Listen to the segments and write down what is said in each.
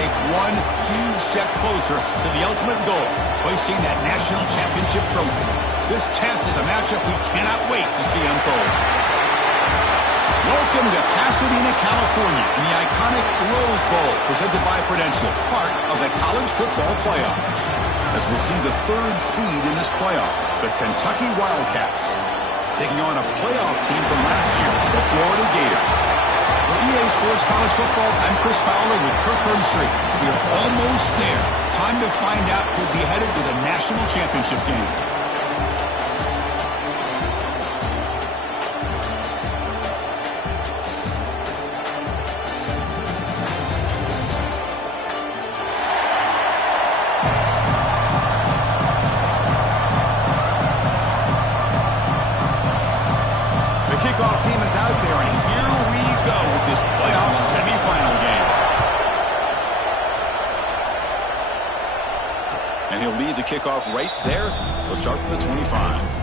take one huge step closer to the ultimate goal, hoisting that national championship trophy. This test is a matchup we cannot wait to see unfold. Welcome to Pasadena, California, in the iconic Rose Bowl, presented by Prudential, part of the college football playoff. As we see the third seed in this playoff, the Kentucky Wildcats, taking on a playoff team from last year, the Florida Gators. For EA Sports College Football, I'm Chris Fowler with Kirk Herbstreit. We are almost there. Time to find out who'll be headed to the national championship game. Kickoff team is out there, and here we go with this playoff semifinal game. And he'll lead the kickoff right there. He'll start from the 25.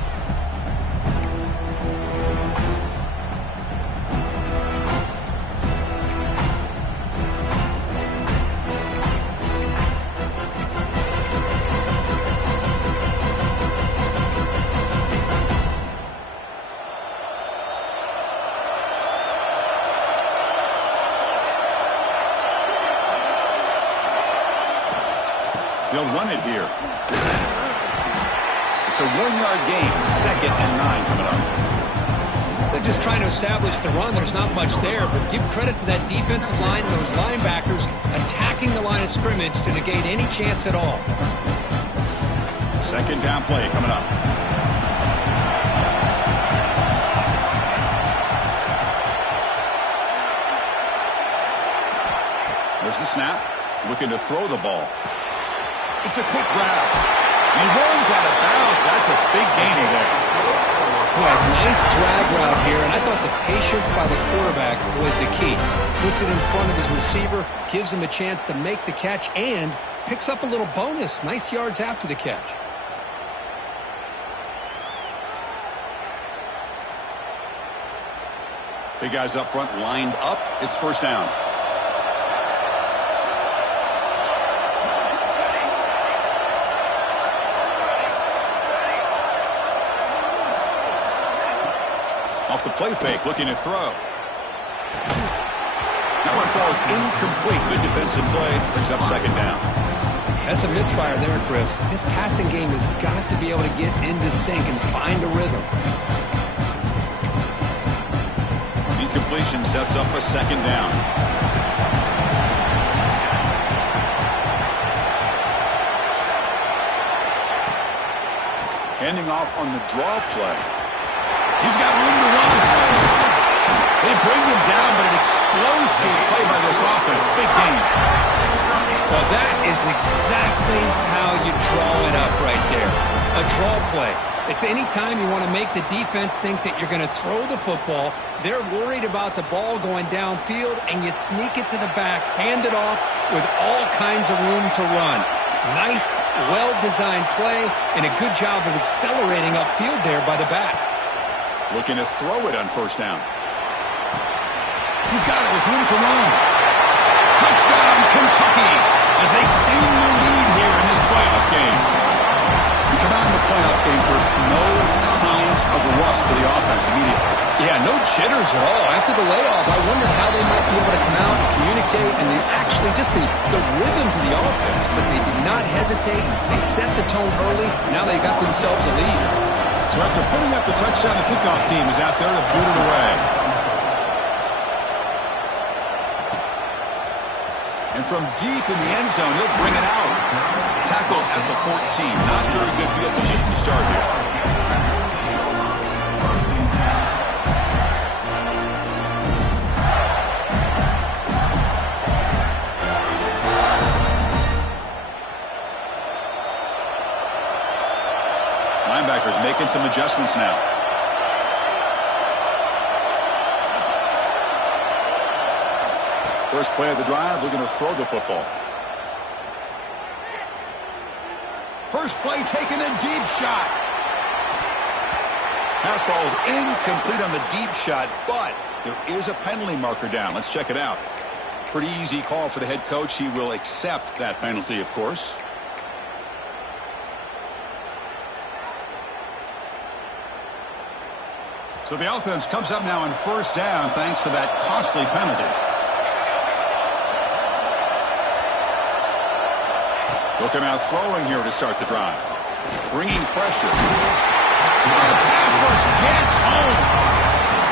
They'll run it here. It's a 1-yard gain. 2nd and 9 coming up. They're just trying to establish the run. There's not much there, but give credit to that defensive line and those linebackers attacking the line of scrimmage to negate any chance at all. 2nd down play coming up. There's the snap. Looking to throw the ball. It's a quick grab. He runs out of bounds. That's a big gainer there. Boy, nice drag route here, and I thought the patience by the quarterback was the key. Puts it in front of his receiver, gives him a chance to make the catch, and picks up a little bonus. Nice yards after the catch. Big guys up front lined up. It's 1st down. Off the play fake, looking to throw. That one falls incomplete. Good defensive play. Brings up 2nd down. That's a misfire there, Chris. This passing game has got to be able to get into sync and find a rhythm. Incompletion sets up a 2nd down. Handing off on the draw play. He's got room to run. They bring him down, but an explosive play by this offense. Big game. Well, that is exactly how you draw it up right there. A draw play. It's any time you want to make the defense think that you're going to throw the football. They're worried about the ball going downfield, and you sneak it to the back, hand it off with all kinds of room to run. Nice, well-designed play, and a good job of accelerating upfield there by the back. Looking to throw it on 1st down. He's got it with room to run. Touchdown, Kentucky, as they claim the lead here in this playoff game. We come out in the playoff game for no signs of rust for the offense immediately. Yeah, no jitters at all. After the layoff, I wondered how they might be able to come out and communicate and actually just the rhythm to the offense, but they did not hesitate. They set the tone early. Now they got themselves a lead. So after putting up the touchdown, the kickoff team is out there to boot it away. And from deep in the end zone, he'll bring it out. Tackle at the 14. Not very good field position to start here. Linebackers making some adjustments now. First play of the drive, looking to throw the football. First play taking a deep shot. Pass falls incomplete on the deep shot, but there is a penalty marker down. Let's check it out. Pretty easy call for the head coach. He will accept that penalty, of course. So the offense comes up now on first down thanks to that costly penalty. They'll come out throwing here to start the drive. Bringing pressure. The pass rush gets home.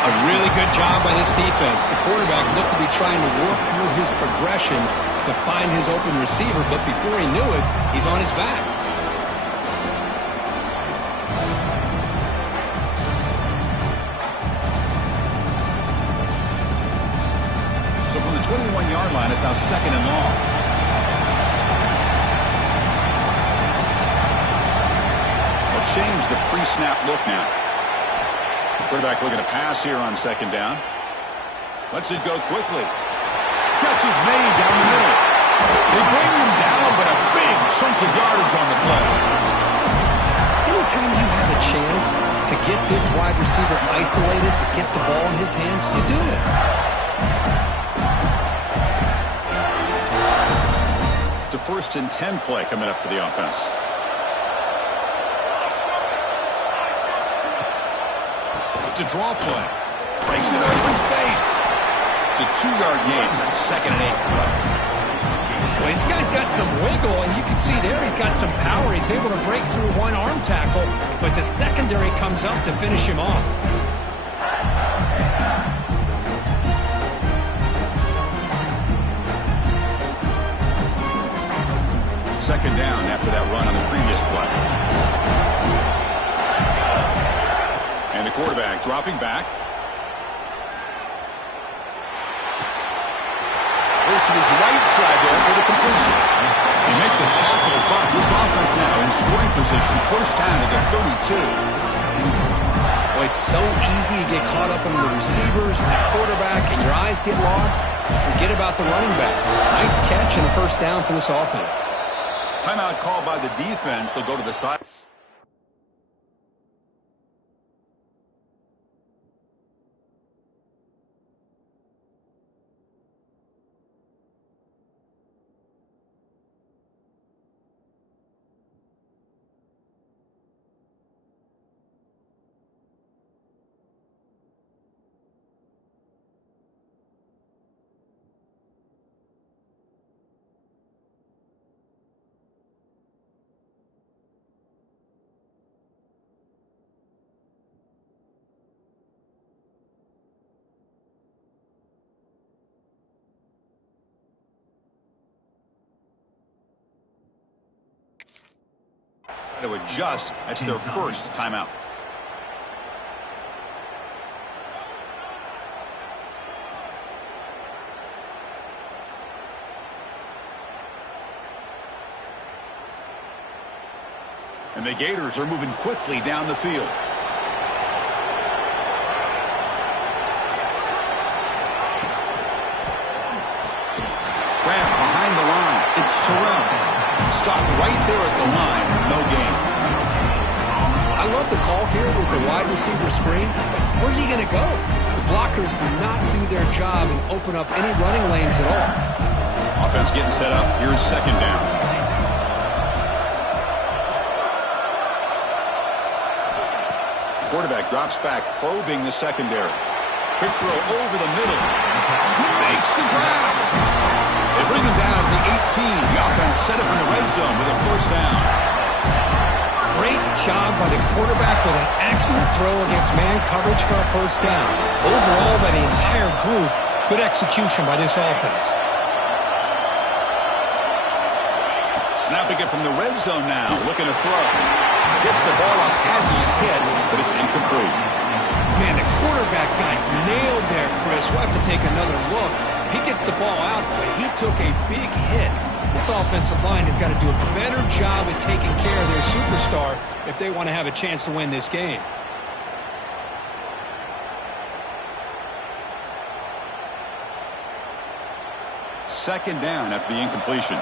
A really good job by this defense. The quarterback looked to be trying to work through his progressions to find his open receiver, but before he knew it, he's on his back. So from the 21-yard line, it's now second and long. They'll change the pre-snap look now. Quarterback looking to pass here on second down. Lets it go quickly. Catch is made down the middle. They bring him down, but a big chunk of yardage on the play. Anytime you have a chance to get this wide receiver isolated, to get the ball in his hands, you do it. It's a 1st and 10 play coming up for the offense. It's a draw play. Breaks it open space. It's a 2-yard gain. 2nd and 8. Well, this guy's got some wiggle, and you can see there he's got some power. He's able to break through one arm tackle, but the secondary comes up to finish him off. Second down after that run on the previous play. And the quarterback dropping back. Goes to his right side there for the completion. They make the tackle, but this offense now in scoring position. First down at the 32. Well, it's so easy to get caught up in the receivers and the quarterback, and your eyes get lost. You forget about the running back. Nice catch and a first down for this offense. Timeout called by the defense. They'll go to the side. To adjust. That's their first timeout. And the Gators are moving quickly down the field. Grab behind the line. It's Terrell. Stopped right there at the line. No gain. I love the call here with the wide receiver screen. Where's he going to go? The blockers do not do their job and open up any running lanes at all. Offense getting set up. Here's second down. Quarterback drops back, probing the secondary. Quick throw over the middle. He makes the grab. They bring him down to the 18. The offense set up in the red zone with a first down. Great job by the quarterback with an accurate throw against man coverage for a first down. Overall, by the entire group, good execution by this offense. Snapping it from the red zone now, looking to throw. Gets the ball up as he's hit, but it's incomplete. Man, the quarterback got nailed there, Chris. We'll have to take another look. He gets the ball out, but he took a big hit. This offensive line has got to do a better job at taking care of their superstar if they want to have a chance to win this game. Second down after the incompletion.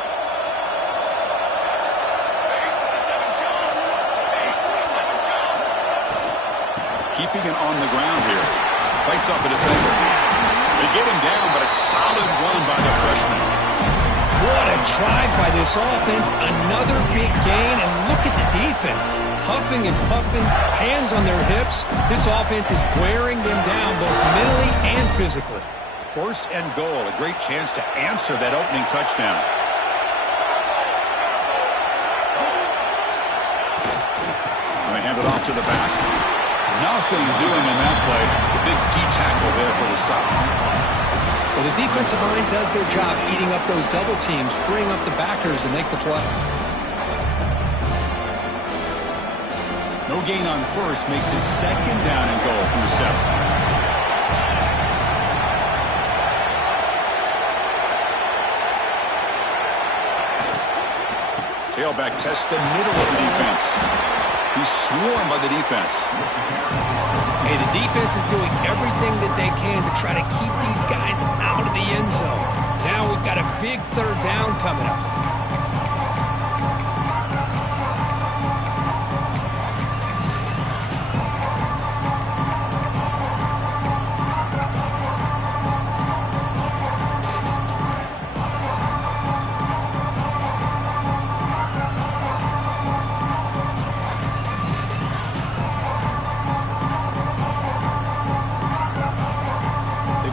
Keeping it on the ground here. Fights off a defender. They get him down, but a solid run by the freshman. What a drive by this offense. Another big gain, and look at the defense. Huffing and puffing, hands on their hips. This offense is wearing them down both mentally and physically. First and goal, a great chance to answer that opening touchdown. And they hand it off to the back. Nothing doing in that play. The big D-tackle there for the stop. Well, the defensive line does their job eating up those double teams, freeing up the backers to make the play. No gain on first makes it second down and goal from the 7. Tailback tests the middle of the defense. He's swarmed by the defense. Hey, the defense is doing everything that they can to try to keep these guys out of the end zone. Now we've got a big third down coming up.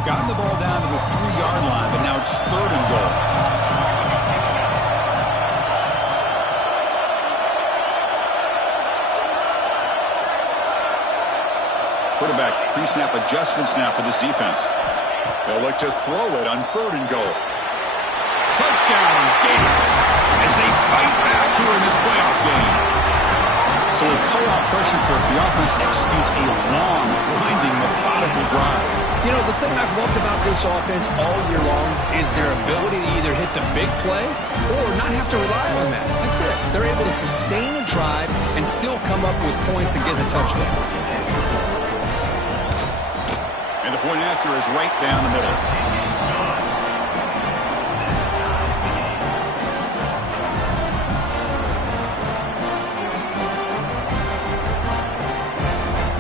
Gotten the ball down to the 3-yard line, but now it's third and goal. Quarterback pre-snap adjustments now for this defense. They'll look to throw it on third and goal. Touchdown, Gators, as they fight back here in this playoff game. So with playoff pressure, the offense executes a long, grinding, methodical drive. You know, the thing I've loved about this offense all year long is their ability to either hit the big play or not have to rely on that. Like this, they're able to sustain a drive and still come up with points and get a touchdown. And the point after is right down the middle.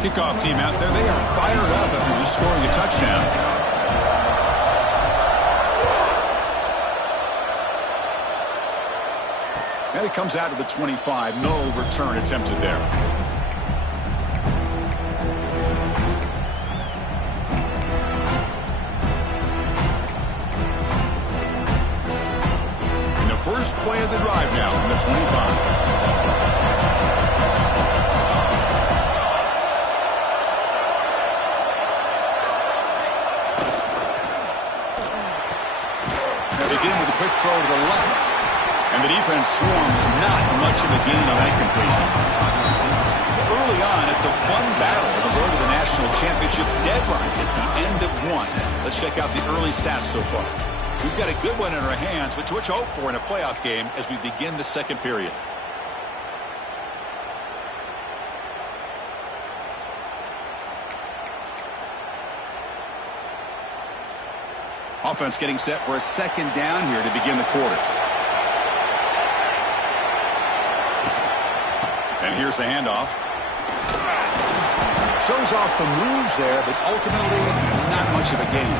Kickoff team out there. They are fired up after just scoring a touchdown. And it comes out to the 25. No return attempted there. And the first play of the drive now from the 25. Quick throw to the left. And the defense swarms. Not much of a gain on that completion. Early on, it's a fun battle to go to the national championship deadline at the end of one. Let's check out the early stats so far. We've got a good one in our hands, which we hope for in a playoff game as we begin the second period. Offense getting set for a second down here to begin the quarter. And here's the handoff. Shows off the moves there, but ultimately not much of a gain.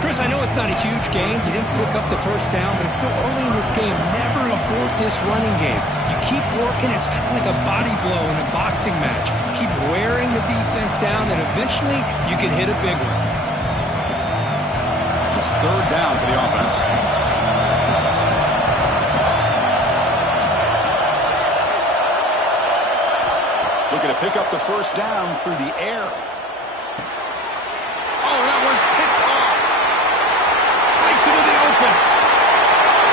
Chris, I know it's not a huge gain. You didn't pick up the first down, but it's still early in this game. Never abort this running game. You keep working. It's kind of like a body blow in a boxing match. Keep wearing the defense down, and eventually you can hit a big one. It's third down for the offense. Looking to pick up the first down through the air. Oh, that one's picked off. Breaks into the open.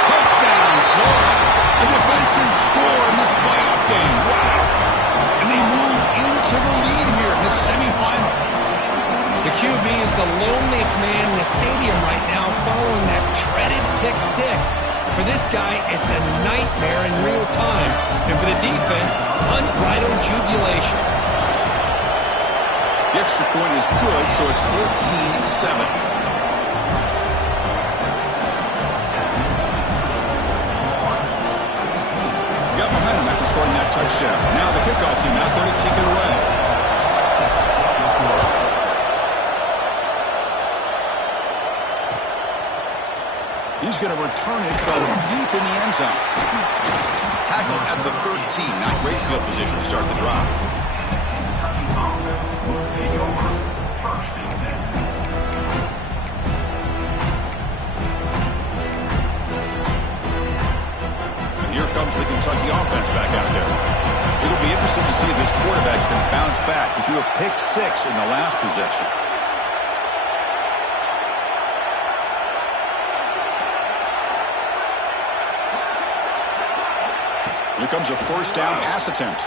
Touchdown, Florida. A defensive score in this playoff game. Wow. And they move into the lead here in the semifinal. The QB is the loneliest man in the stadium right now following that dreaded pick six. For this guy, it's a nightmare in real time. And for the defense, unbridled jubilation. The extra point is good, so it's 14-7. Got momentum after scoring that touchdown. Now the kickoff team out there to kick it away. going to return it from deep in the end zone. Tackle at the 13. Not great field position to start the drive. And here comes the Kentucky offense back out there. It'll be interesting to see if this quarterback can bounce back. He threw a pick 6 in the last possession. Here comes a first down pass attempt.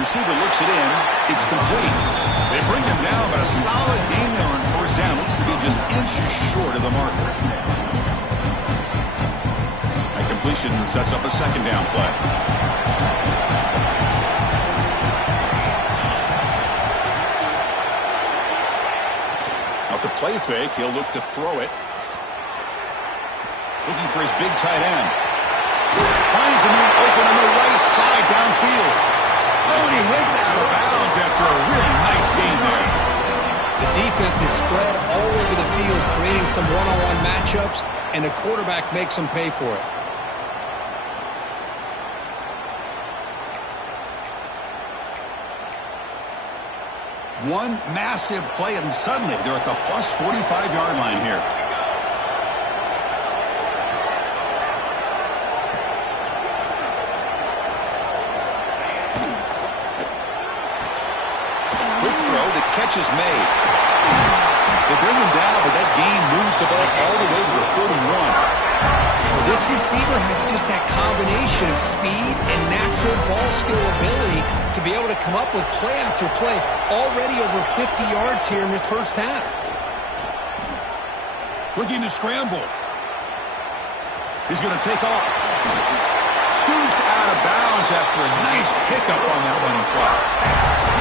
Receiver looks it in. It's complete. They bring him down, but a solid game there on first down. Looks to be just inches short of the marker. That completion sets up a second down play. Off the play fake, he'll look to throw it. Looking for his big tight end. Finds a man open on the right side downfield. Oh, and he heads out of bounds after a really nice game there. The defense is spread all over the field, creating some one-on-one matchups, and the quarterback makes them pay for it. One massive play, and suddenly they're at the plus 45-yard line here. Catch is made. They bring him down, but that gain moves the ball all the way to the 31. Well, this receiver has just that combination of speed and natural ball skill ability to be able to come up with play after play. Already over 50 yards here in this first half. Looking to scramble. He's going to take off. Scoots out of bounds after a nice pickup on that running play.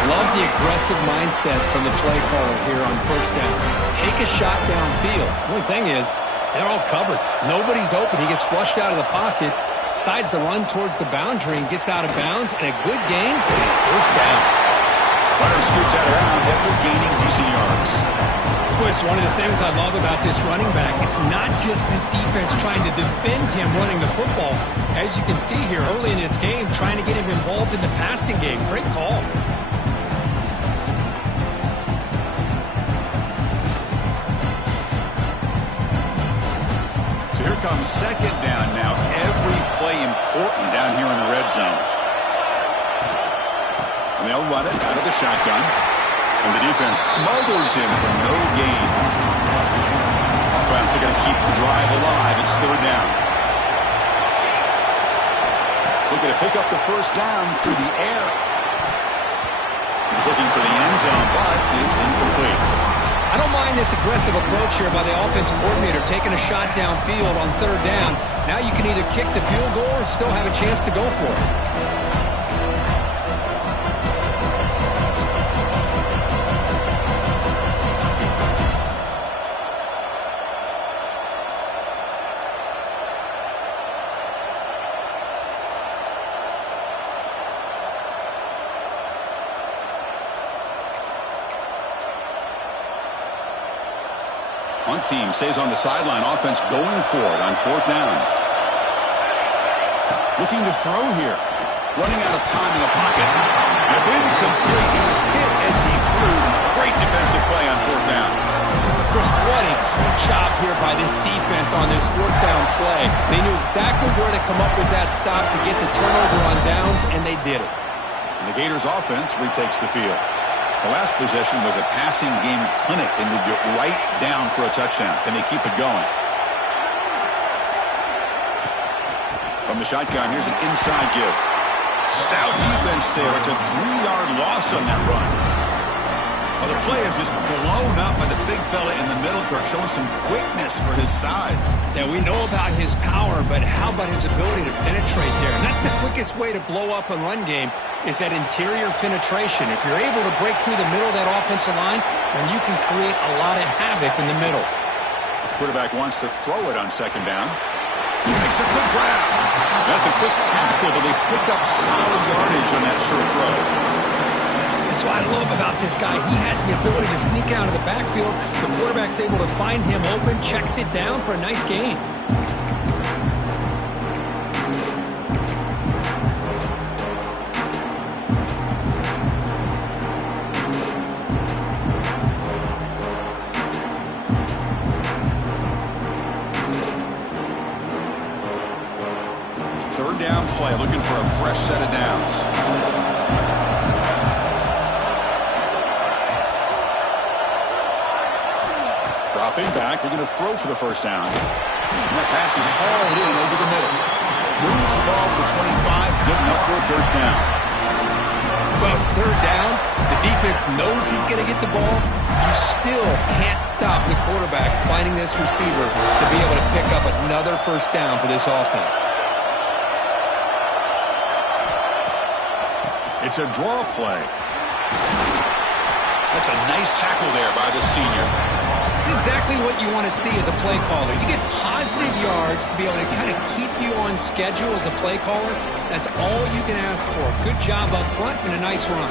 Love the aggressive mindset from the play caller here on first down. Take a shot downfield. The only thing is, they're all covered. Nobody's open. He gets flushed out of the pocket, decides to run towards the boundary and gets out of bounds, and a good gain, and first down. Runner scoots out of bounds after gaining decent yards. Boy, it's one of the things I love about this running back. It's not just this defense trying to defend him running the football. As you can see here early in this game, trying to get him involved in the passing game. Great call. So here comes second down now. Every play important down here in the red zone. And they'll run it out of the shotgun. And the defense smothers him for no gain. Offense are going to keep the drive alive. It's third down. Looking to pick up the first down through the air. He's looking for the end zone, but is incomplete. I don't mind this aggressive approach here by the offensive coordinator, taking a shot downfield on third down. Now you can either kick the field goal or still have a chance to go for it. One team stays on the sideline. Offense going for it on fourth down. Looking to throw here. Running out of time in the pocket. It's incomplete. He was hit as he threw. Great defensive play on fourth down. Chris, what a great job here by this defense on this fourth down play. They knew exactly where to come up with that stop to get the turnover on downs, and they did it. And the Gators offense retakes the field. The last possession was a passing game clinic. They moved it right down for a touchdown. Can they keep it going? From the shotgun, here's an inside give. Stout defense there. It's a 3-yard loss on that run. Well, the play is just blown up by the big fella in the middle, Kirk, showing some quickness for his size. Yeah, we know about his power, but how about his ability to penetrate there? And that's the quickest way to blow up a run game is that interior penetration. If you're able to break through the middle of that offensive line, then you can create a lot of havoc in the middle. Quarterback wants to throw it on second down. Makes a quick grab. That's a quick tackle, but they pick up solid yardage on that short throw. That's what I love about this guy. He has the ability to sneak out of the backfield. The quarterback's able to find him open, checks it down for a nice gain. Third down play, looking for a fresh set of downs. Dropping back, they're going to throw for the first down. And that pass is hauled in over the middle. Moves the ball to the 25, good enough for a first down. Well, it's third down. The defense knows he's going to get the ball. You still can't stop the quarterback finding this receiver to be able to pick up another first down for this offense. It's a draw play. That's a nice tackle there by the senior. It's exactly what you want to see as a play caller. You get positive yards to be able to kind of keep you on schedule as a play caller. That's all you can ask for. Good job up front and a nice run.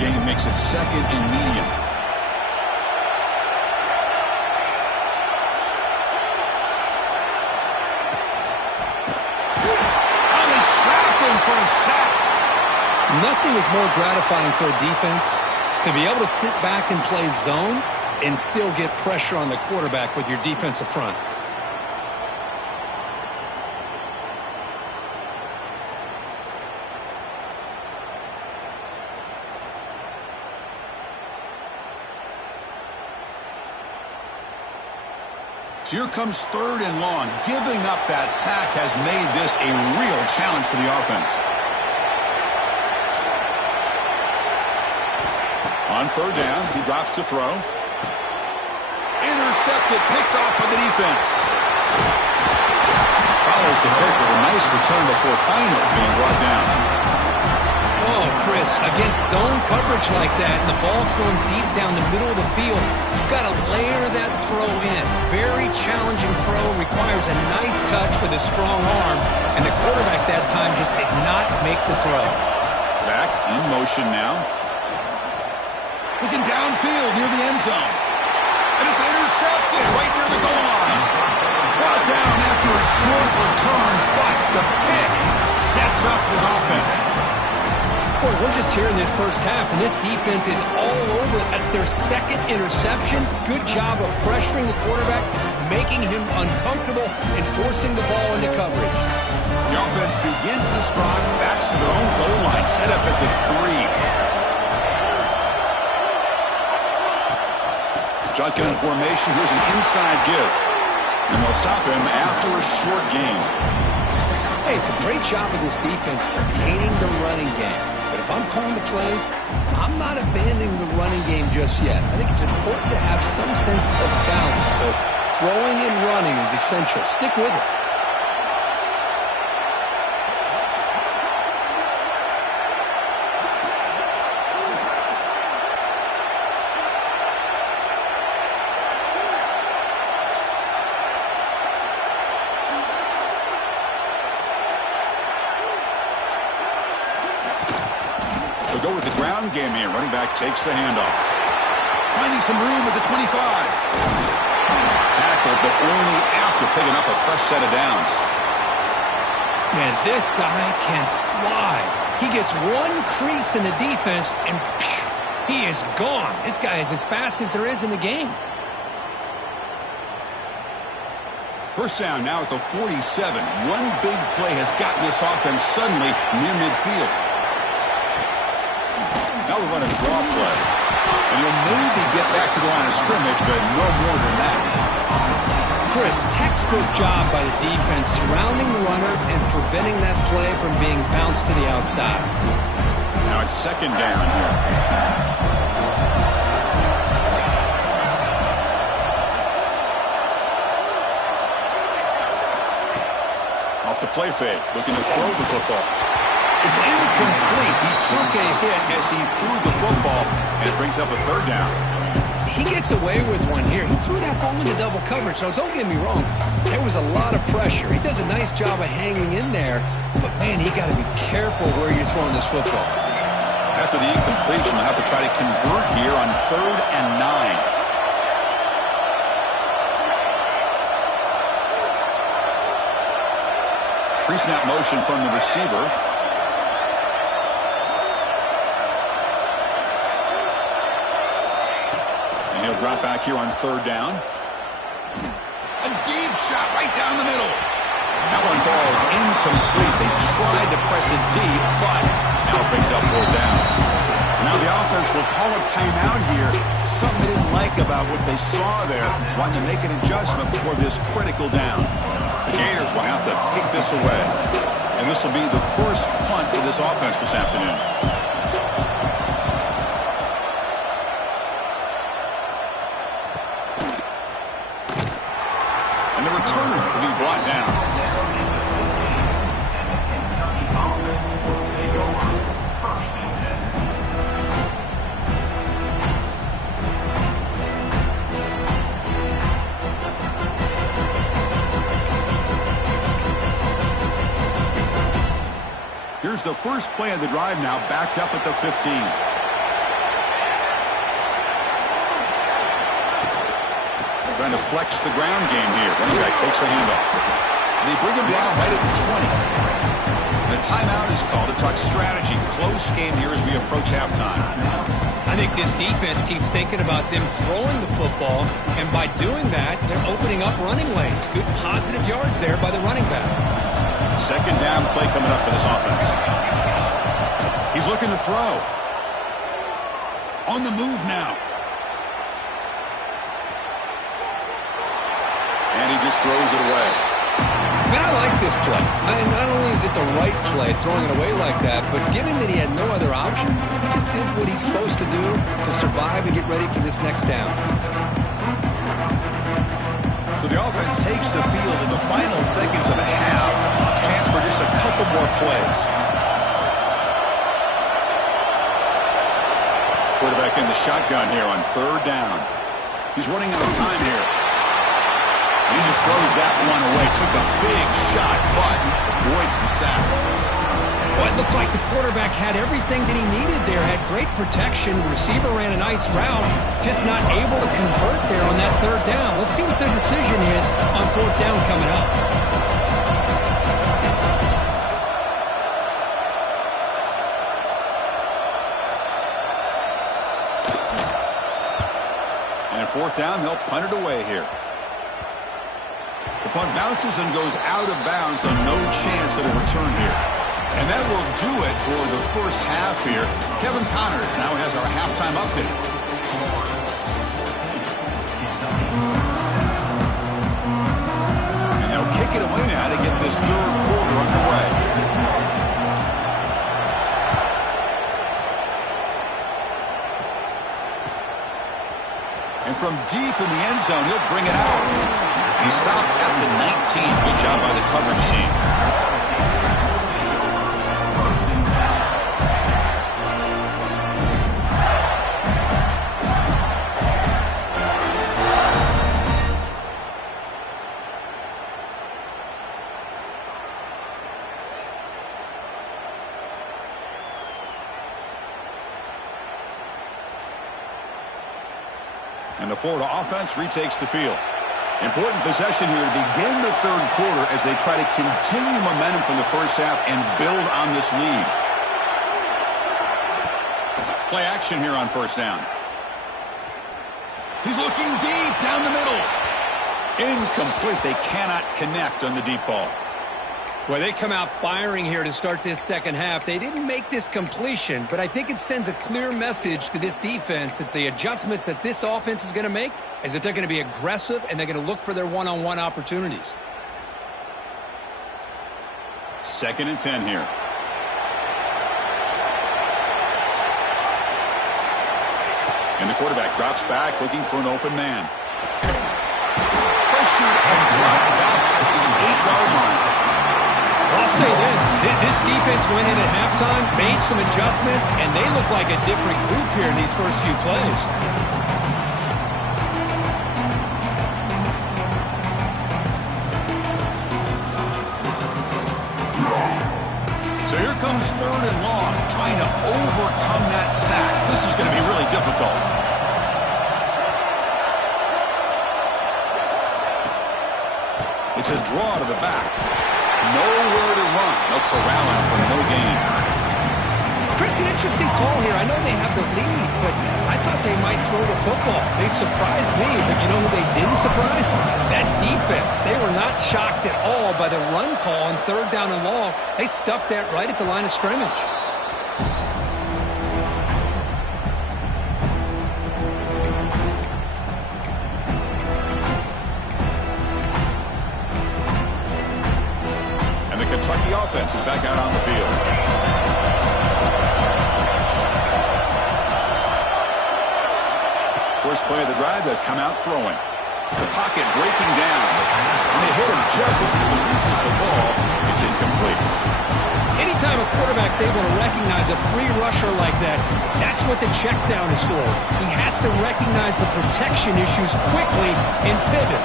Game makes it second and medium. For a sack. Nothing is more gratifying for a defense to be able to sit back and play zone and still get pressure on the quarterback with your defensive front. So here comes third and long. Giving up that sack has made this a real challenge for the offense. On third down, he drops to throw. Intercepted, picked off by the defense. Follows the pick with a nice return before finally being brought down. Oh, Chris, against zone coverage like that and the ball thrown deep down the middle of the field, you've got to layer that throw in. Very challenging throw, requires a nice touch with a strong arm, and the quarterback that time just did not make the throw. Back in motion now. Looking downfield near the end zone. And it's intercepted right near the goal line. Brought down after a short return, but the pick sets up his offense. Boy, we're just here in this first half, and this defense is all over. That's their second interception. Good job of pressuring the quarterback, making him uncomfortable, and forcing the ball into coverage. The offense begins this drive, backs to their own goal line, set up at the 3. Shotgun formation, here's an inside give. And they'll stop him after a short gain. Hey, it's a great job of this defense containing the running game. But if I'm calling the plays, I'm not abandoning the running game just yet. I think it's important to have some sense of balance. So throwing and running is essential. Stick with it. They'll go with the ground game here. Running back takes the handoff. Finding some room at the 25. Tackled, but only after picking up a fresh set of downs. Man, this guy can fly. He gets one crease in the defense, and phew, he is gone. This guy is as fast as there is in the game. First down now at the 47. One big play has gotten this offense suddenly near midfield. Now we run a draw play. And you'll maybe get back to the line of scrimmage, but no more than that. Chris, textbook job by the defense surrounding the runner and preventing that play from being bounced to the outside. Now it's second down here. Off the play fake, looking to throw the football. It's incomplete. He took a hit as he threw the football, and it brings up a third down. He gets away with one here. He threw that ball into double coverage. So don't get me wrong, there was a lot of pressure. He does a nice job of hanging in there. But, man, he got to be careful where you're throwing this football. After the incompletion, they'll have to try to convert here on 3rd and 9. Pre-snap motion from the receiver. And he'll drop back here on 3rd down. A deep shot right down the middle. That one falls incomplete. They tried to press it deep, but now it brings up 4th down. Now the offense will call a timeout here. Something they didn't like about what they saw there. Wanting to make an adjustment before this critical down. The Gators will have to kick this away. And this will be the first punt for this offense this afternoon. And the returner will be brought down. Here's the first play of the drive now, backed up at the 15. They're trying to flex the ground game here. Running back takes the handoff. They bring him down right at the 20. And a timeout is called to talk strategy. Close game here as we approach halftime. I think this defense keeps thinking about them throwing the football, and by doing that, they're opening up running lanes. Good positive yards there by the running back. Second down play coming up for this offense. He's looking to throw. On the move now. And he just throws it away. Man, I like this play. Not only is it the right play, throwing it away like that, but given that he had no other option, he just did what he's supposed to do to survive and get ready for this next down. So the offense takes the field in the final seconds of a half. Chance for just a couple more plays. Quarterback in the shotgun here on 3rd down. He's running out of time here. He just throws that one away. Took a big shot, but avoids the sack. Well, it looked like the quarterback had everything that he needed there. Had great protection. Receiver ran a nice route. Just not able to convert there on that 3rd down. Let's see what their decision is on 4th down coming up. And at 4th down, they'll punt it away here. The punt bounces and goes out of bounds, so no chance at a return here. And that will do it for the first half here. Kevin Connors now has our halftime update. And they'll kick it away now to get this 3rd quarter underway. And from deep in the end zone, he'll bring it out. He stopped at the 19. Good job by the coverage team. And the Florida offense retakes the field. Important possession here to begin the 3rd quarter as they try to continue momentum from the first half and build on this lead. Play action here on 1st down. He's looking deep down the middle. Incomplete. They cannot connect on the deep ball. Well, they come out firing here to start this second half. They didn't make this completion, but I think it sends a clear message to this defense that the adjustments that this offense is going to make is that they're going to be aggressive and they're going to look for their one-on-one opportunities. 2nd and 10 here. And the quarterback drops back looking for an open man. Pressured and dropped back at the 8-yard line. Well, I'll say this. This defense went in at halftime, made some adjustments, and they look like a different group here in these first few plays. So here comes 3rd and long, trying to overcome that sack. This is going to be really difficult. It's a draw to the back. Nowhere to run. They'll corral him for no gain. Chris, an interesting call here. I know they have the lead, but I thought they might throw the football. They surprised me, but you know who they didn't surprise? That defense. They were not shocked at all by the run call on 3rd down and long. They stuffed that right at the line of scrimmage. And the Kentucky offense is back out on the field. First play of the drive, they'll come out throwing. The pocket breaking down. And they hit him just as he releases the ball. It's incomplete. Anytime a quarterback's able to recognize a free rusher like that, that's what the check down is for. He has to recognize the protection issues quickly and pivot.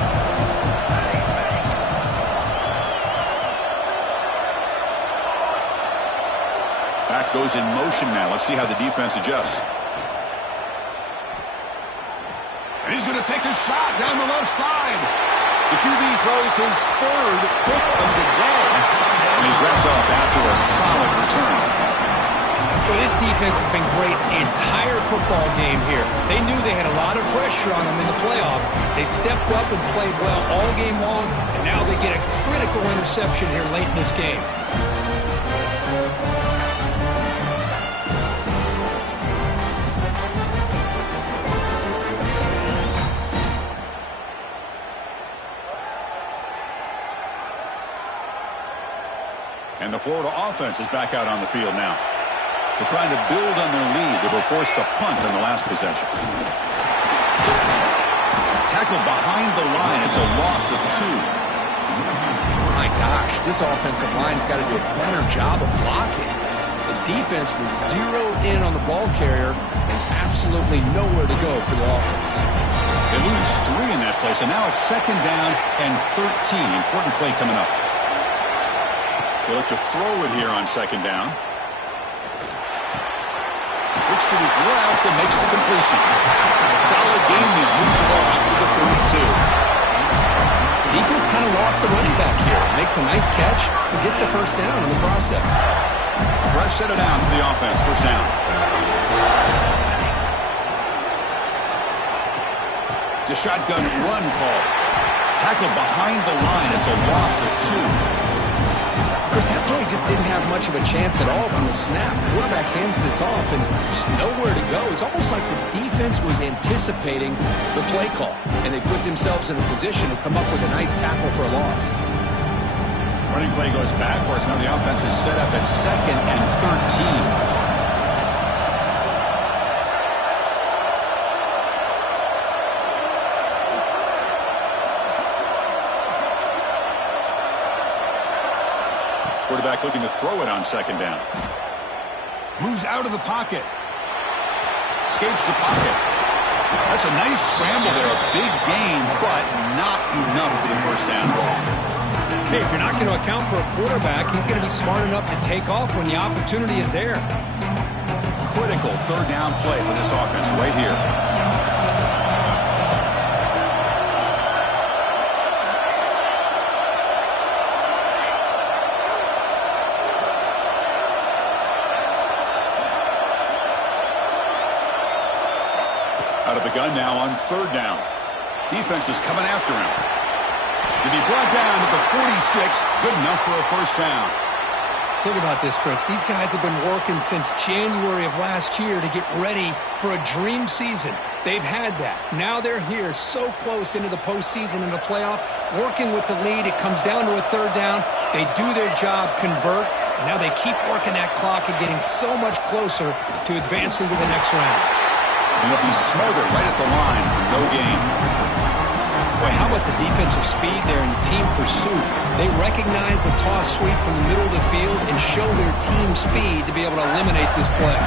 Back goes in motion now. Let's see how the defense adjusts. And he's going to take a shot down the left side. The QB throws his 3rd pick of the day. And he's wrapped up after a solid return. Well, this defense has been great the entire football game here. They knew they had a lot of pressure on them in the playoff. They stepped up and played well all game long, and now they get a critical interception here late in this game. And the Florida offense is back out on the field now. They're trying to build on their lead. They were forced to punt in the last possession. Tackled behind the line. It's a loss of 2. My gosh, this offensive line's got to do a better job of blocking. The defense was zeroed in on the ball carrier and absolutely nowhere to go for the offense. They lose 3 in that place, and now it's 2nd down and 13. Important play coming up. They look to throw it here on 2nd down. Looks to his left and makes the completion. Solid game there. Moves the ball up to the 32. Defense kind of lost a running back here. Makes a nice catch and gets the 1st down in the process. Fresh set of downs for the offense. 1st down. It's a shotgun run call. Tackled behind the line. It's a loss of 2. Chris, that play just didn't have much of a chance at all from the snap. The quarterback hands this off and just nowhere to go. It's almost like the defense was anticipating the play call, and they put themselves in a position to come up with a nice tackle for a loss. Running play goes backwards. Now the offense is set up at 2nd and 13. Quarterback looking to throw it on 2nd down. Moves out of the pocket. Escapes the pocket. That's a nice scramble there. A big gain, but not enough for the 1st down. Hey, if you're not going to account for a quarterback, he's going to be smart enough to take off when the opportunity is there. Critical 3rd down play for this offense right here. Out of the gun now on 3rd down. Defense is coming after him. To be brought down to the 46, good enough for a 1st down. Think about this, Chris. These guys have been working since January of last year to get ready for a dream season. They've had that. Now they're here so close into the postseason and the playoff, working with the lead. It comes down to a 3rd down. They do their job, convert. Now they keep working that clock and getting so much closer to advancing to the next round. And he'll be smothered right at the line for no gain. Boy, how about the defensive speed there and team pursuit? They recognize the toss sweep from the middle of the field and show their team speed to be able to eliminate this play.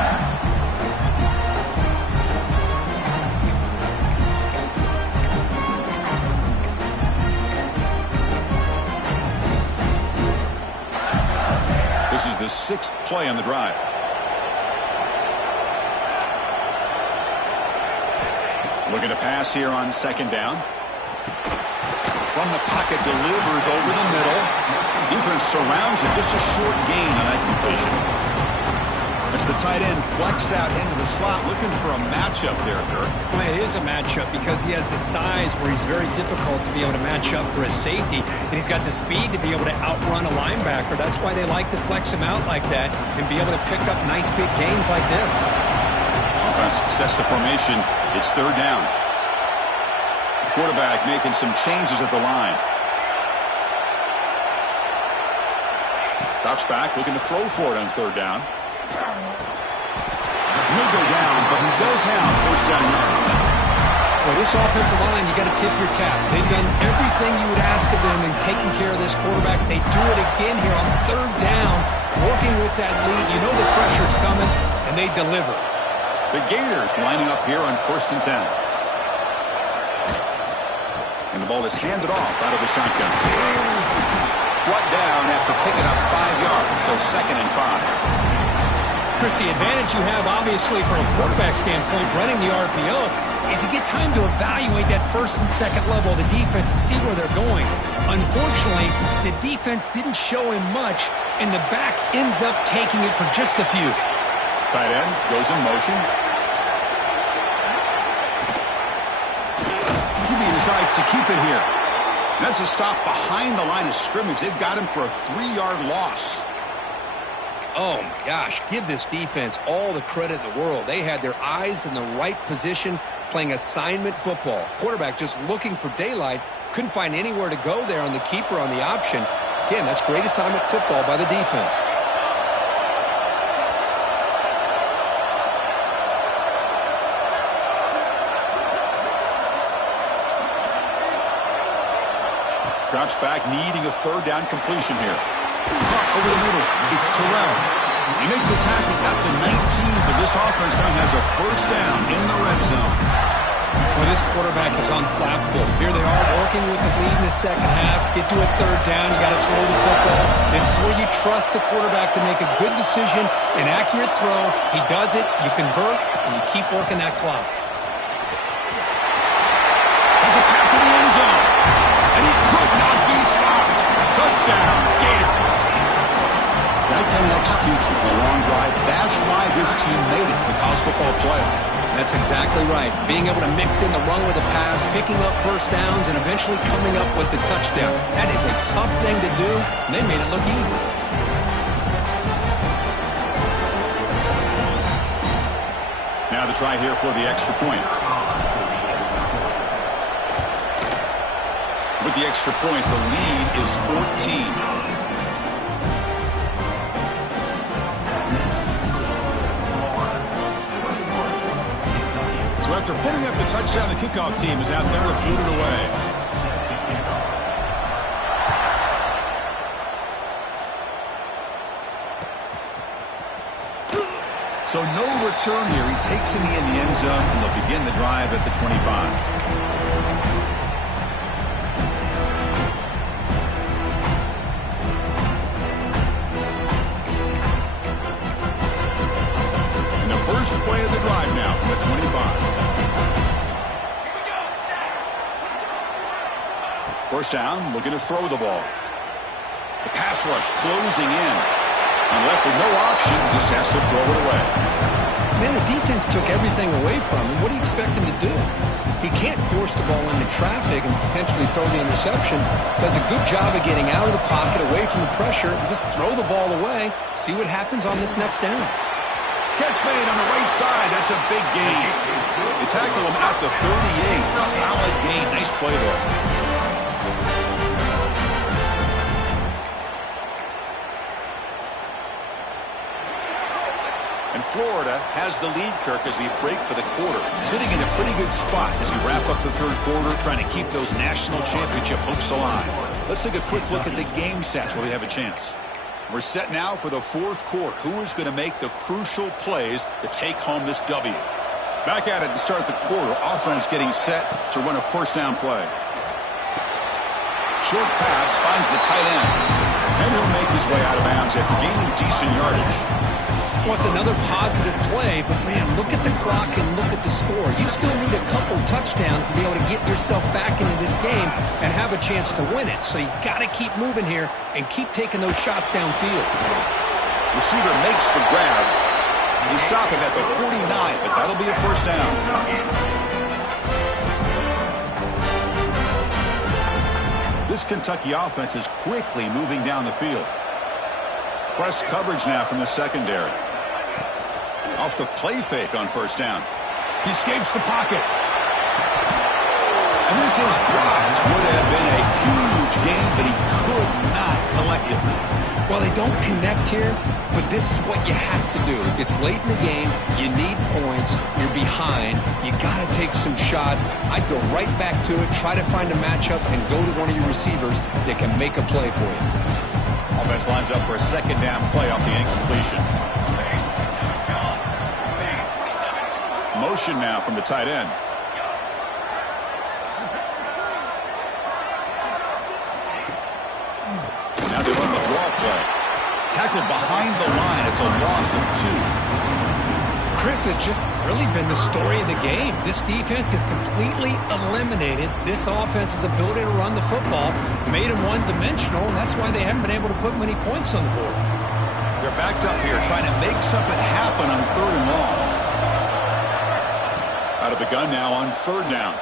This is the 6th play on the drive. Looking to pass here on 2nd down. From the pocket, delivers over the middle. Defense surrounds it. Just a short gain on that completion. It's the tight end flexed out into the slot, looking for a matchup there, Kirk. Well, it is a matchup because he has the size where he's very difficult to be able to match up for his safety, and he's got the speed to be able to outrun a linebacker. That's why they like to flex him out like that and be able to pick up nice big gains like this. Offense sets the formation. It's 3rd down. Quarterback making some changes at the line. Drops back, looking to throw for it on 3rd down. He'll go down, but he does have 1st down yards. For this offensive line, you got to tip your cap. They've done everything you would ask of them in taking care of this quarterback. They do it again here on 3rd down, working with that lead. You know the pressure's coming, and they deliver. The Gators lining up here on 1st and 10. And the ball is handed off out of the shotgun. Brought down after picking up 5 yards, so 2nd and 5. Chris, the advantage you have, obviously, from a quarterback standpoint, running the RPO, is you get time to evaluate that 1st and 2nd level of the defense and see where they're going. Unfortunately, the defense didn't show him much, and the back ends up taking it for just a few. Tight end goes in motion. He decides to keep it here. That's a stop behind the line of scrimmage. They've got him for a 3-yard loss. Oh, my gosh. Give this defense all the credit in the world. They had their eyes in the right position, playing assignment football. Quarterback just looking for daylight. Couldn't find anywhere to go there on the keeper on the option. Again, that's great assignment football by the defense. Drops back, needing a 3rd down completion here. Caught over the middle. It's Terrell. He made the tackle at the 19, but this offense now has a 1st down in the red zone. Well, this quarterback is unflappable. Here they are working with the lead in the 2nd half. Get to a 3rd down. You got to throw the football. This is where you trust the quarterback to make a good decision, an accurate throw. He does it, you convert, and you keep working that clock. Has a pass to the end zone. And he could not be stopped. Touchdown, Gators. That kind of execution, a long drive, that's why this team made it to the college football playoff. That's exactly right. Being able to mix in the run with the pass, picking up 1st downs, and eventually coming up with the touchdown. That is a tough thing to do, and they made it look easy. Now the try here for the extra point. With the extra point, the lead is 14. So after putting up the touchdown, the kickoff team is out there to boot it away. So no return here. He takes it in the end zone, and they'll begin the drive at the 25. First play of the drive now from the 25. 1st down, looking to throw the ball. The pass rush closing in. And left with no option, just has to throw it away. Man, the defense took everything away from him. What do you expect him to do? He can't force the ball into traffic and potentially throw the interception. Does a good job of getting out of the pocket, away from the pressure, and just throw the ball away. See what happens on this next down. Catch made on the right side. That's a big gain. They tackle him at the 38. Solid gain. Nice play there. And Florida has the lead, Kirk, as we break for the quarter. Sitting in a pretty good spot as we wrap up the third quarter, trying to keep those national championship hopes alive. Let's take a quick look at the game stats while we have a chance. We're set now for the fourth quarter. Who is going to make the crucial plays to take home this W? Back at it to start the quarter. Offense getting set to run a first down play. Short pass finds the tight end. And he'll make his way out of bounds after gaining decent yardage. Well, it's another positive play, but, man, look at the clock and look at the score. You still need a couple touchdowns to be able to get yourself back into this game and have a chance to win it. So you got to keep moving here and keep taking those shots downfield. Receiver makes the grab. He's stopping at the 49, but that'll be a first down. This Kentucky offense is quickly moving down the field. Press coverage now from the secondary. Off the play fake on first down. He escapes the pocket. And this is dropped. Would have been a huge gain, but he could not collect it. Well, they don't connect here, but this is what you have to do. It's late in the game. You need points. You're behind. You got to take some shots. I'd go right back to it, try to find a matchup, and go to one of your receivers that can make a play for you. Offense lines up for a second down play off the incompletion. Motion now from the tight end. Now they run the draw play. Tackled behind the line. It's a loss of 2. Chris has just really been the story of the game. This defense has completely eliminated this offense's ability to run the football, made them one-dimensional, and that's why they haven't been able to put many points on the board. They're backed up here trying to make something happen on third and long. Out of the gun now on third down.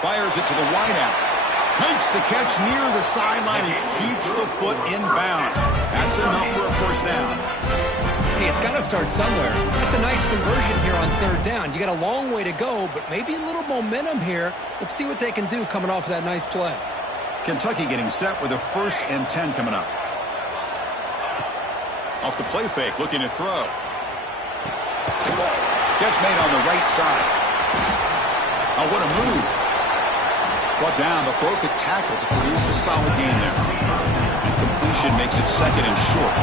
Fires it to the wideout. Makes the catch near the sideline and keeps the foot in bounds. That's enough for a first down. Hey, it's got to start somewhere. It's a nice conversion here on third down. You got a long way to go, but maybe a little momentum here. Let's see what they can do coming off of that nice play. Kentucky getting set with a 1st and 10 coming up. Off the play fake, looking to throw. Catch made on the right side. Oh, what a move. Brought down, but broke a tackle to produce a solid gain there. And completion makes it second and short.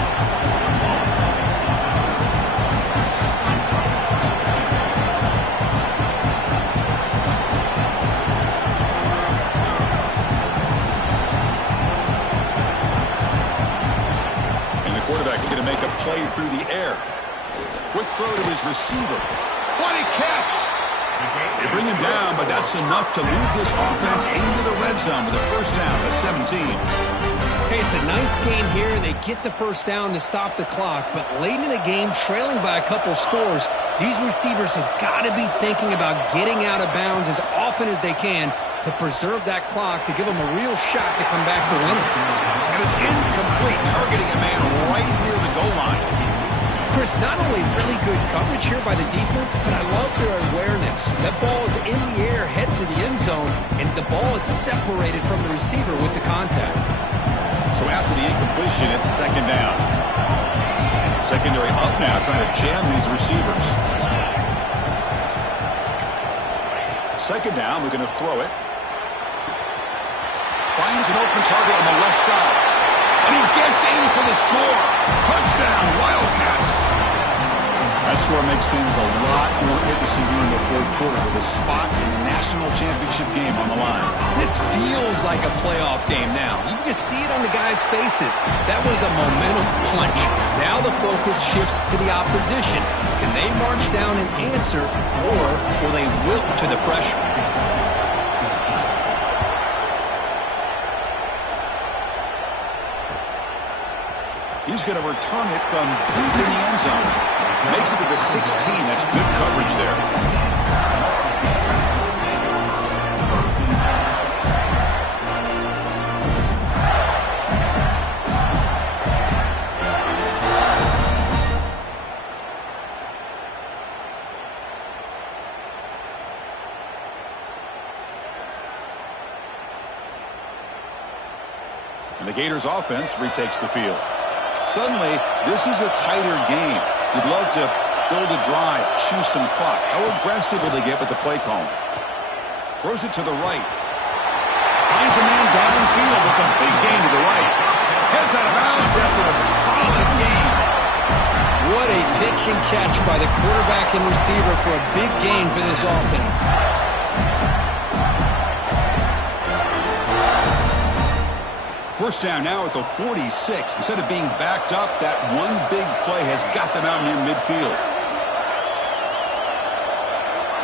And the quarterback is going to make a play through the air. Quick throw to his receiver. What a catch! They bring him down, but that's enough to move this offense into the red zone with a first down at 17. Hey, it's a nice game here. They get the first down to stop the clock, but late in the game, trailing by a couple scores, these receivers have got to be thinking about getting out of bounds as often as they can to preserve that clock, to give them a real shot to come back to win it. And it's incomplete, targeting a man right near the goal line. Chris, not only really good coverage here by the defense, but I love their awareness. That ball is in the air, headed to the end zone, and the ball is separated from the receiver with the contact. So after the incompletion, it's second down. Secondary up now, trying to jam these receivers. Second down, we're going to throw it. Finds an open target on the left side. And he gets in for the score. Touchdown, Wildcats. That score makes things a lot more interesting here in the fourth quarter with a spot in the national championship game on the line. This feels like a playoff game now. You can just see it on the guys' faces. That was a momentum punch. Now the focus shifts to the opposition. Can they march down and answer, or will they wilt to the pressure? He's going to return it from deep in the end zone. Makes it to the 16. That's good coverage there. And the Gators offense retakes the field. Suddenly, this is a tighter game. You'd love to build a drive, choose some clock. How aggressive will they get with the play calling? Throws it to the right. Finds a man downfield. It's a big gain to the right. Heads out of bounds after a solid gain. What a pitch and catch by the quarterback and receiver for a big gain for this offense. First down now at the 46. Instead of being backed up, that one big play has got them out near midfield.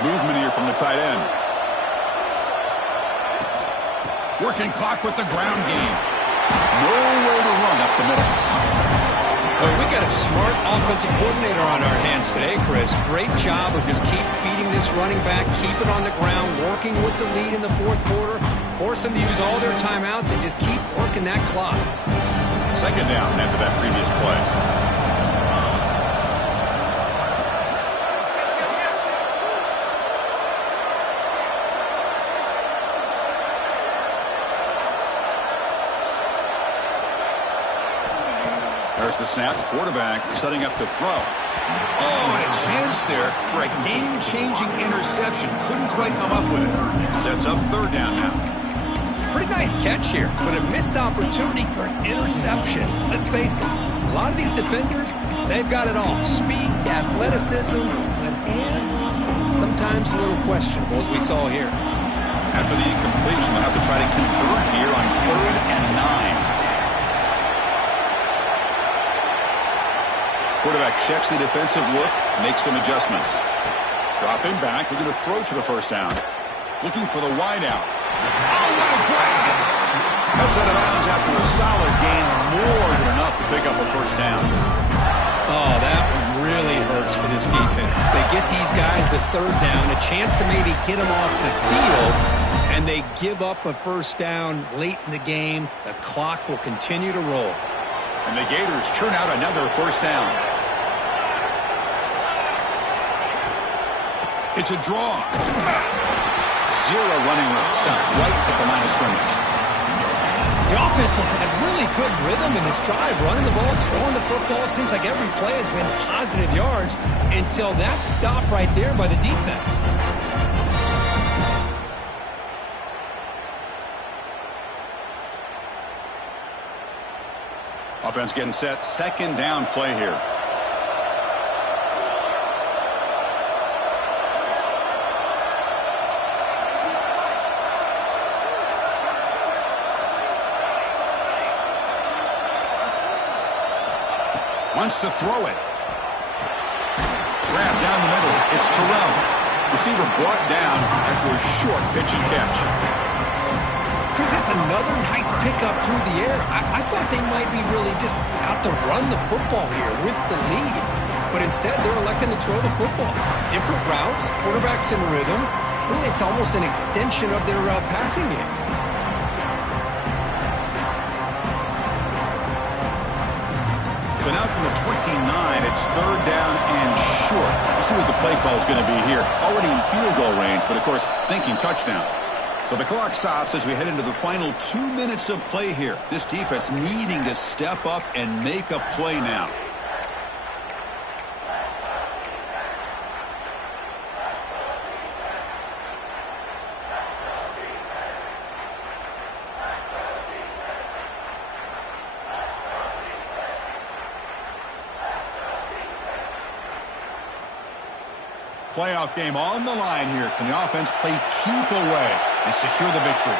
Movement here from the tight end. Working clock with the ground game. Nowhere to run up the middle. Well, we got a smart offensive coordinator on our hands today, Chris. Great job of just keep feeding this running back, keep it on the ground, working with the lead in the fourth quarter, force them to use all their timeouts, and just keep working that clock. Second down after that previous play. There's the snap. Quarterback setting up to throw. Oh, and a chance there for a game-changing interception. Couldn't quite come up with it. Sets up third down now. Pretty nice catch here, but a missed opportunity for an interception. Let's face it, a lot of these defenders, they've got it all. Speed, athleticism, but hands, sometimes a little questionable, as we saw here. After the incompletion, they'll have to try to convert here on 3rd and 9. Quarterback checks the defensive look, makes some adjustments. Dropping back, looking to throw for the first down. Looking for the wideout. Oh, what a grab! Heads out of bounds after a solid gain, more than enough to pick up a first down. Oh, that one really hurts for this defense. They get these guys to third down, a chance to maybe get them off the field, and they give up a first down late in the game. The clock will continue to roll. And the Gators churn out another first down. It's a draw. Zero running room. Stop right at the line of scrimmage. The offense has had really good rhythm in this drive, running the ball, throwing the football. It seems like every play has been positive yards until that stop right there by the defense. Offense getting set. Second down play here. Wants to throw it. Grab down the middle. It's Terrell. Receiver brought down after a short pitch and catch. Chris, that's another nice pickup through the air. I thought they might be really just out to run the football here with the lead. But instead, they're electing to throw the football. Different routes, quarterbacks in rhythm. Really, it's almost an extension of their passing game. So now from the 29, it's third down and short. Let's see what the play call is going to be here. Already in field goal range, but of course, thinking touchdown. So the clock stops as we head into the final 2 minutes of play here. This defense needing to step up and make a play now. Playoff game on the line here. Can the offense play keep away and secure the victory?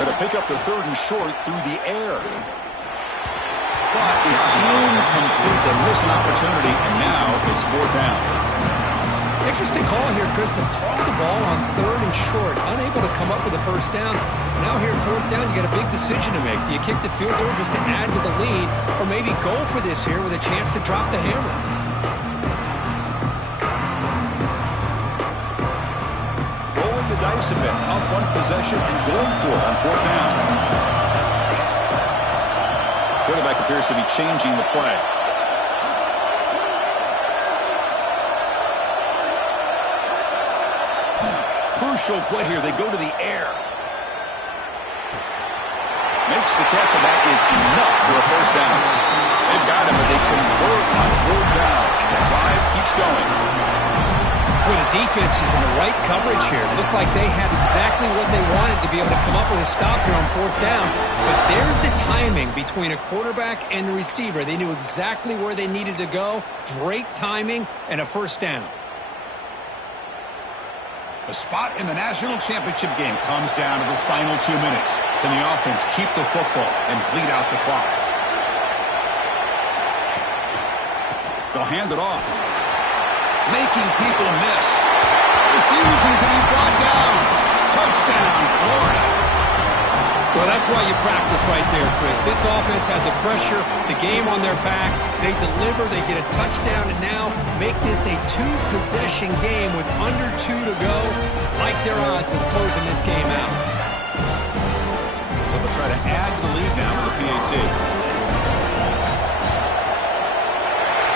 Going to pick up the third and short through the air. But it's incomplete. They miss an opportunity, and now it's fourth down. Interesting call here, Chris, to throw the ball on third and short. Unable to come up with a first down. Now here at fourth down, you got a big decision to make. Do you kick the field goal just to add to the lead, or maybe go for this here with a chance to drop the hammer? Dice a bit, up one possession and going for it on fourth down. Quarterback appears to be changing the play. Crucial play here. They go to the air. Makes the catch, and that is enough for a first down. They've got him, but they convert on third down, and the drive keeps going. Well, the defense is in the right coverage here. It looked like they had exactly what they wanted to be able to come up with a stop here on fourth down. But there's the timing between a quarterback and the receiver. They knew exactly where they needed to go. Great timing and a first down. The spot in the national championship game comes down to the final 2 minutes. Can the offense keep the football and bleed out the clock? They'll hand it off. Making people miss. Refusing to be brought down. Touchdown, Florida. Well, that's why you practice right there, Chris. This offense had the pressure, the game on their back. They deliver, they get a touchdown, and now make this a two-possession game with under 2 to go. Like their odds of closing this game out. So they'll try to add to the lead now with the PAT.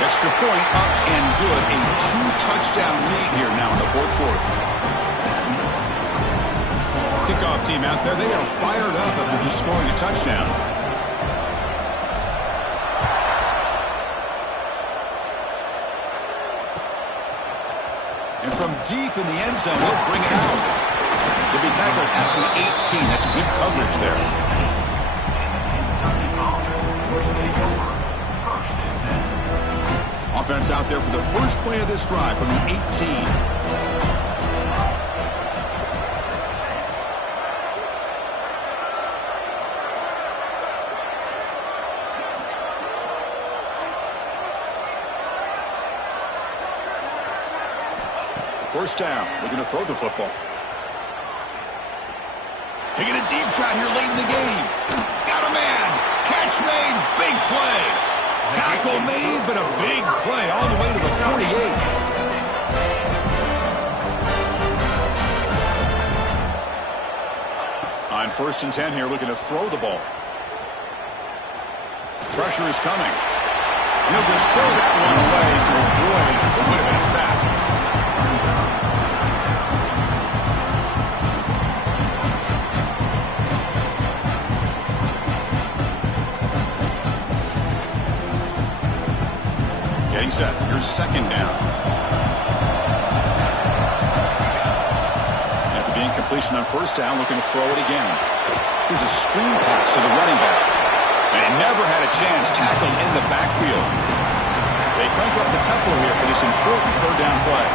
Extra point up and good. A 2-touchdown lead here now in the fourth quarter. Kickoff team out there. They are fired up after just scoring a touchdown. And from deep in the end zone, he'll bring it out. He'll be tackled at the 18. That's good coverage there. Offense out there for the first play of this drive from the 18. First down. We're going to throw the football. Taking a deep shot here late in the game. Got a man. Catch made. Big play. Tackle made, but a big play all the way to the 48. On 1st and 10 here, looking to throw the ball. Pressure is coming. And he'll just throw that one away to avoid what would have been a sack. Getting set. Here's second down. After the incompletion on first down, looking to throw it again. Here's a screen pass to the running back. And he never had a chance. Tackled in the backfield. They crank up the tempo here for this important third down play.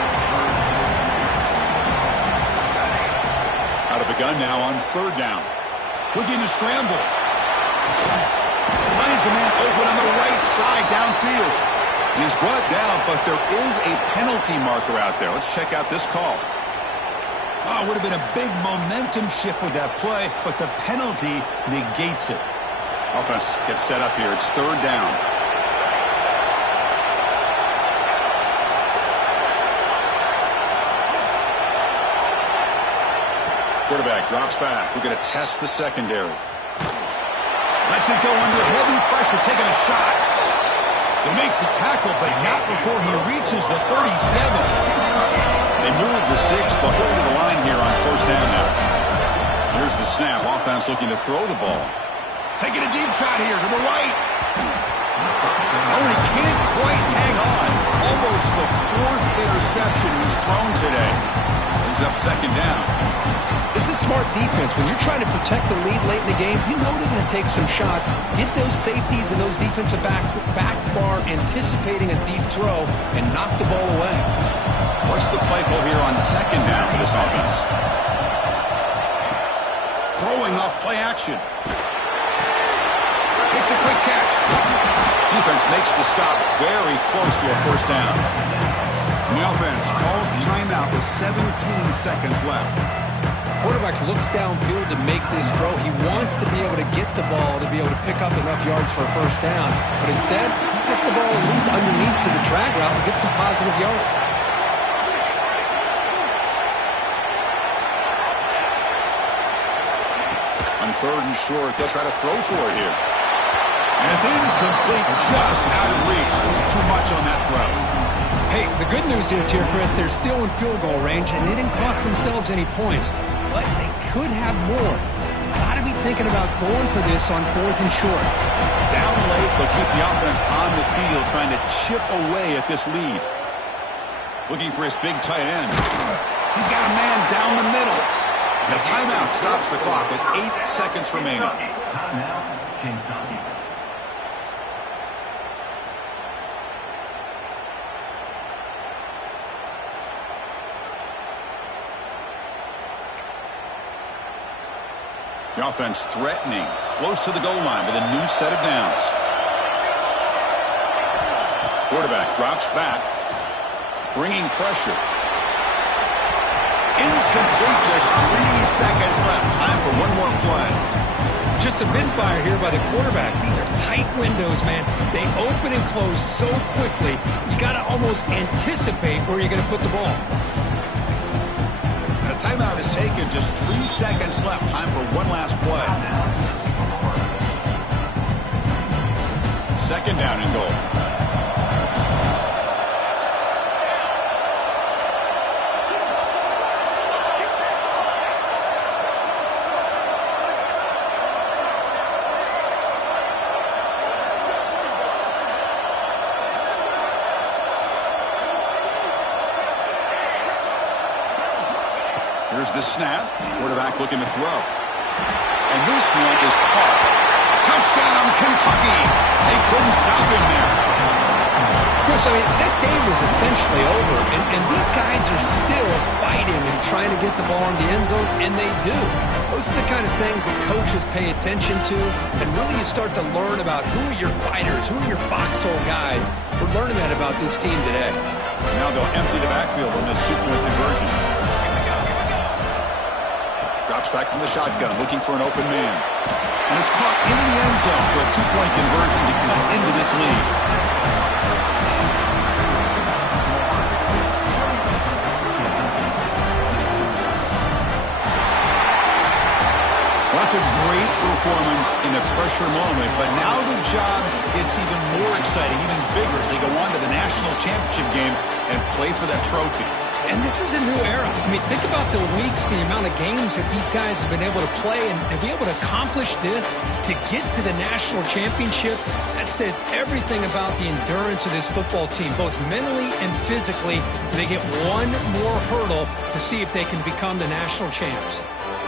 Out of the gun now on third down. Looking to scramble. Finds a man open on the right side downfield. He's brought down, but there is a penalty marker out there. Let's check out this call. Oh, it would have been a big momentum shift with that play, but the penalty negates it. Offense gets set up here. It's third down. Quarterback drops back. We're going to test the secondary. Lets it go under heavy pressure, taking a shot. They make the tackle, but not before he reaches the 37. They move the 6, but hold to the line here on first down now. Here's the snap. Offense looking to throw the ball. Taking a deep shot here to the right. Oh, and he can't quite hang on. Almost the 4th interception he's thrown today. Brings up second down. This is smart defense. When you're trying to protect the lead late in the game, you know they're going to take some shots. Get those safeties and those defensive backs back far, anticipating a deep throw, and knock the ball away. What's the play call here on second down for this offense? Throwing up play action. Makes a quick catch. Defense makes the stop very close to a first down. And the offense calls timeout with 17 seconds left. Quarterback looks downfield to make this throw. He wants to be able to get the ball to be able to pick up enough yards for a first down. But instead, gets the ball at least underneath to the drag route and gets some positive yards. On third and short, they'll try to throw for it here. And it's incomplete, just out of reach. Too much on that throw. Hey, the good news is here, Chris, they're still in field goal range, and they didn't cost themselves any points. But they could have more. They've got to be thinking about going for this on 4th and short. Down late, they'll keep the offense on the field, trying to chip away at this lead. Looking for his big tight end. He's got a man down the middle. And a timeout stops the clock with 8 seconds remaining. The offense threatening, close to the goal line with a new set of downs. Quarterback drops back, bringing pressure. Incomplete, just 3 seconds left. Time for one more play. Just a misfire here by the quarterback. These are tight windows, man. They open and close so quickly, you got to almost anticipate where you're going to put the ball. And a timeout is taken. Just 3 seconds left. Time for one last play. Second down and goal. Here's the snap. Quarterback looking to throw. And this one is caught. Touchdown, Kentucky. They couldn't stop him there. Chris, I mean, this game is essentially over, and these guys are still fighting and trying to get the ball in the end zone, and they do. Those are the kind of things that coaches pay attention to, and really you start to learn about who are your fighters, who are your foxhole guys. We're learning that about this team today. Now they'll empty the backfield on this 2-point conversion. Drops back from the shotgun, looking for an open man. And it's caught in the end zone for a 2-point conversion to cut into this lead. Well, that's a great performance in a pressure moment, but now the job gets even more exciting, even bigger as they go on to the national championship game and play for that trophy. And this is a new era. I mean, think about the weeks, the amount of games that these guys have been able to play, and to be able to accomplish this, to get to the national championship, that says everything about the endurance of this football team, both mentally and physically. They get one more hurdle to see if they can become the national champs.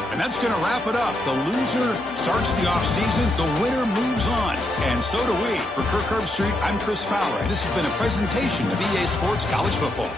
And that's going to wrap it up. The loser starts the offseason. The winner moves on. And so do we. For Kirk Herbstreit, I'm Chris Fowler. And this has been a presentation of EA Sports College Football.